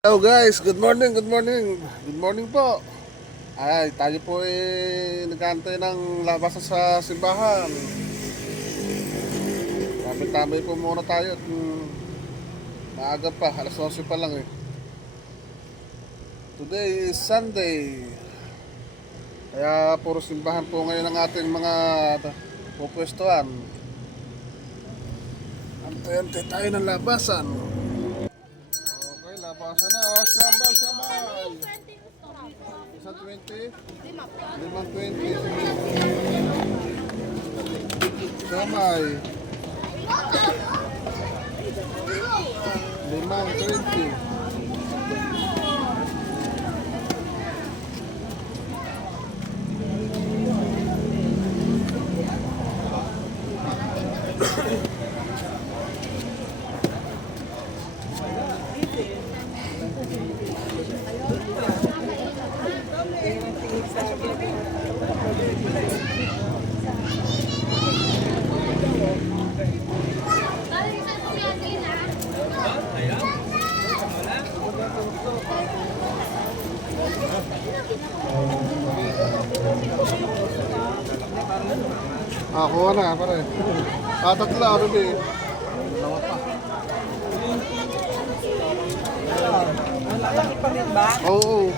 Hello guys, good morning, good morning. Good morning po. Ay, tayo po eh nagantay ng labas sa simbahan. Tamay-tamay po muna tayo at mm, maaga pa, alas 11 pa lang eh. Today is Sunday. Kaya puro simbahan po ngayon ang ating mga pupwestuhan. Antay-antay tayo ng labasan. Labasan na. Oh, scramble, sabay. Isang 20? Limang 20. Samay. Limang 20. Ah, kuha na, pare. Ah, tatlo, ano ba eh? Dalawa pa. Malaki pa rin ba? Oo,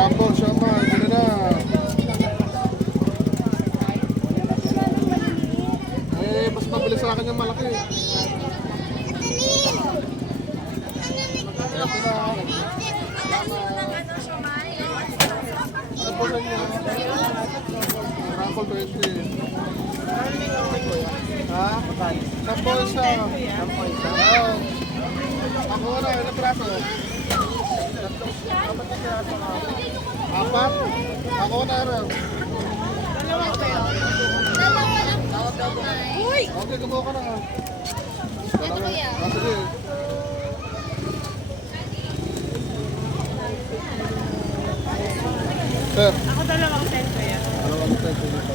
Siya ma. Hindi na. Eh, mas mabilis sa akin yung malaki. Ito na. Ano po lang yan? Scramble 20. Ha? Sampo isa. Sampo isa? Oo. Ako na, ilang praso? Apat? Ako na rin. Uy! Okay, kumuha ka na. Ito kuya. Ah, sige. Sir, Ako dalawang set ko yan. dalawang peso dito.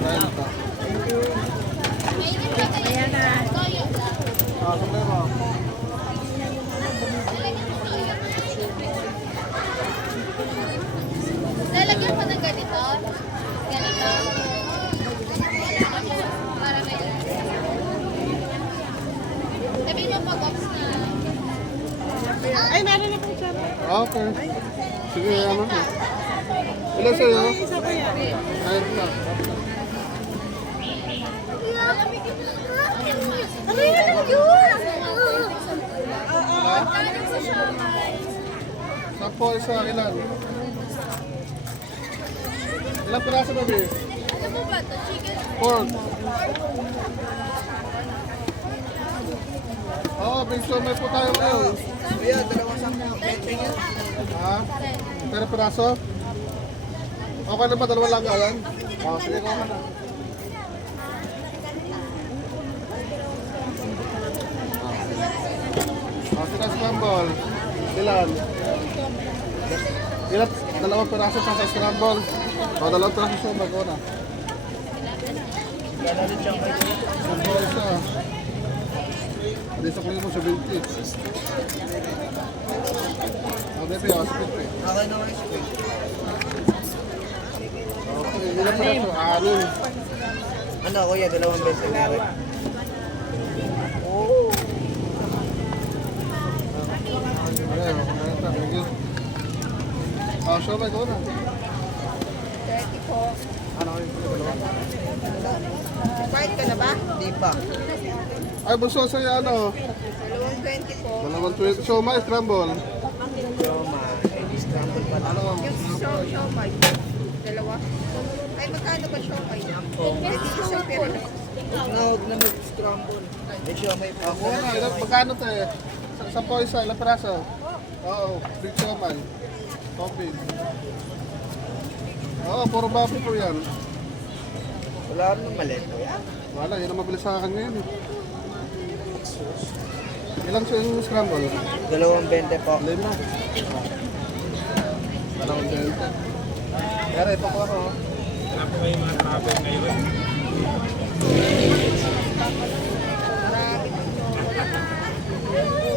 Renta. Ayan na. Ah, sandali mo. Lalagyan ko ng ganito. Ganito. Para may Sabi mo pag-off na. Ay, meron na pang sarap. Ah, Okay. Sige, ano. Ilan sa'yo? Isa. Ayun na. Ano yun yun? Ha? Sampo isa, ilan? Ilang piraso na, Bi? Ano mo ba ito? Chicken? Pork. Oo, oh, may po tayo ngayon. Kuya, dalawang sampo. Betting yan. Ha? Pero piraso? Okay na ba? Dalawa lang yan? Oo, sige ko na. Ah, sige, scramble. Ilan? Ilan? Dalawang piraso sa scramble. O, dalawang piraso sa mag na. Sampo isa. Hindi sa kuya mo sa 20. Ah, bebe, ah, split eh. Okay na kayo. Okay, ilan piraso? Anim. Ano, kuya, dalawang beses meron. Ayan, ayan, thank you. Ah, siya ba? Ikaw na. 30 po. Ano kayo? Dalawa. Kahit ka na ba? Hindi pa. Ay, buso sa'yo ano? Dalawang 20 po. Dalawang 20. So, may scramble. Roma. Eh, scramble pa lang. Ano? Yung show, show may. Dalawa. Ay, magkano ba show may? Pwede isang pero. Huwag na, huwag na mag-scramble. May siya may Ako na, ilan, magkano te? Sa, sa po isa, ilang piraso? Oo, big siomay. Topic. Oo, puro baboy po yan. Wala naman mali. Wala, yun ang mabilis sa akin ngayon eh. Ilang siya yung scramble? Dalawang 20 po. Lima. Dalawang dente. Pero ito po ako.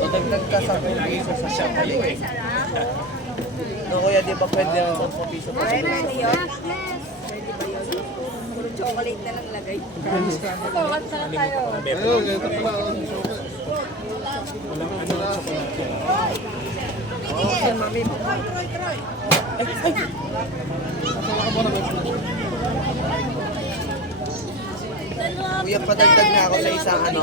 Dagdag ka sa 10 piso sa Shopee. No, kuya, di ba pwede yung 10 piso pa? Ay, pwede ba yun? Puro chocolate na lang lagay. Focus na lang tayo. Ayun, ito pala. Oh. Kasama ka muna, Beth. Kuya, padagdag na ako sa isang ano.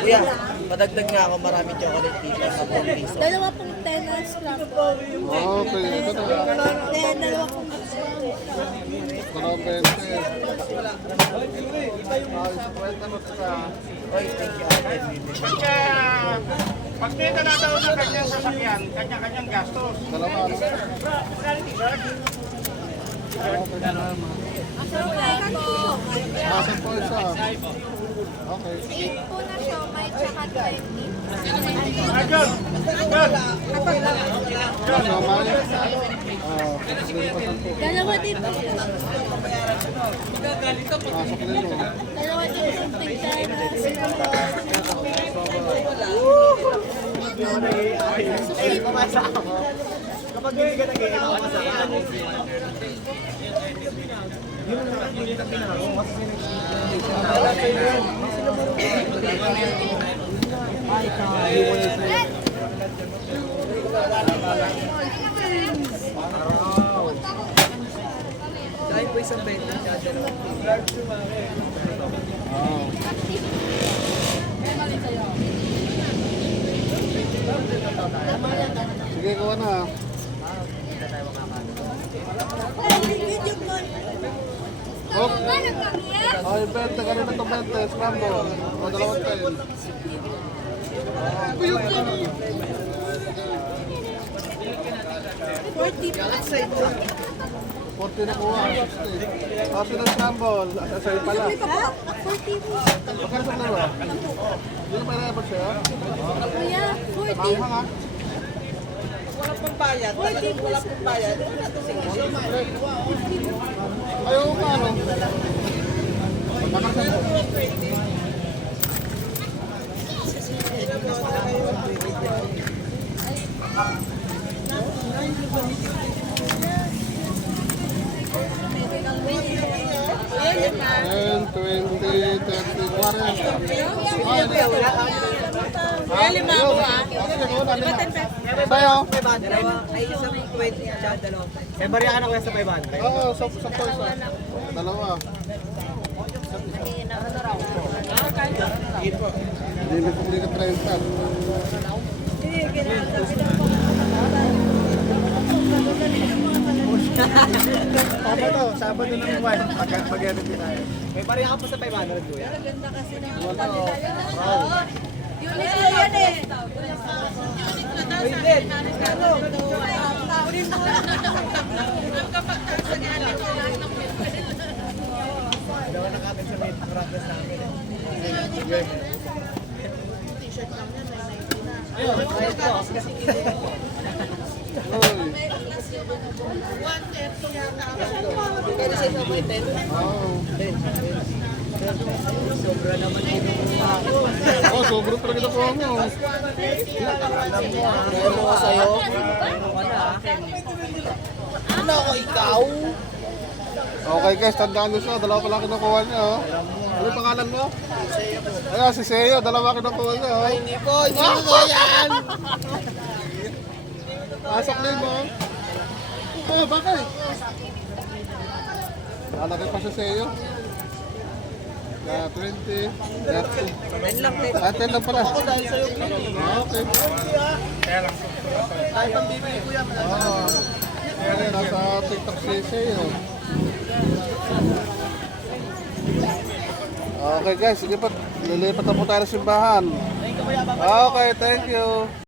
Kuya, padagdag na ako marami chocolate dito sa 10 piso. Dalawa pong 10 na scramble. Okay, ito na. Then, dalawa pong. Ah, ito. Pag dito na daw sa kanyang sasakyan, kanya-kanyang gastos. Dalawa. ano? Nasa po isa. Okay. 8 po na tsaka 20. Agad! Agad! Dalawa din po. Pasok din mo. Dalawa na scramble. Kapag hindi ka nag-iinom ka sa dahil po isang benta siya, dalawang Wow. Sige, gawa na. Okay. Oh, 20. Kanina itong 20. Scramble. O, dalawang 10. 40 na kuha, 60. Kasi ng scramble, sa'yo pala. Magkano sa dalawa? Na may report sa'yo? Kuya, 40. Mahang ha? Ayaw 10, 20, 30, 40. Ah, lima ako ah. Sa'yo? Ay, isang 20 at saka dalawa. Eh, bariyakan ako sa 500. Oo, sa sa pulsa. Dalawa. Hindi ka 30. Hindi, ginagawa ko. Sabado, Sabado ng buwan. Pag- Pag-edit din tayo. May bariya ka pa sa 500 kuya. Uy. Oo. Oh, sobrang talaga na po mo. Ano ko sa'yo? Ano ako ikaw? Okay guys, tandaan nyo siya. Dalawa pala kinukuha niya. Oh. Ano pangalan mo? Ayun, si Seo. Dalawa kinukuha niya. Oh. Hindi po, sino ko yan? Pasok na mo. Oh, bakit? Lalaki pa si Seo. Yeah, 20, 30. Yan lang din. Ah, 10 lang pala. Ako dahil sa'yo. Ah, okay. Dahil pang bibili kuya. Oo. Kaya nasa TikTok si Seo. Okay guys, sige pa. Lilipat na po tayo sa simbahan. Okay, thank you.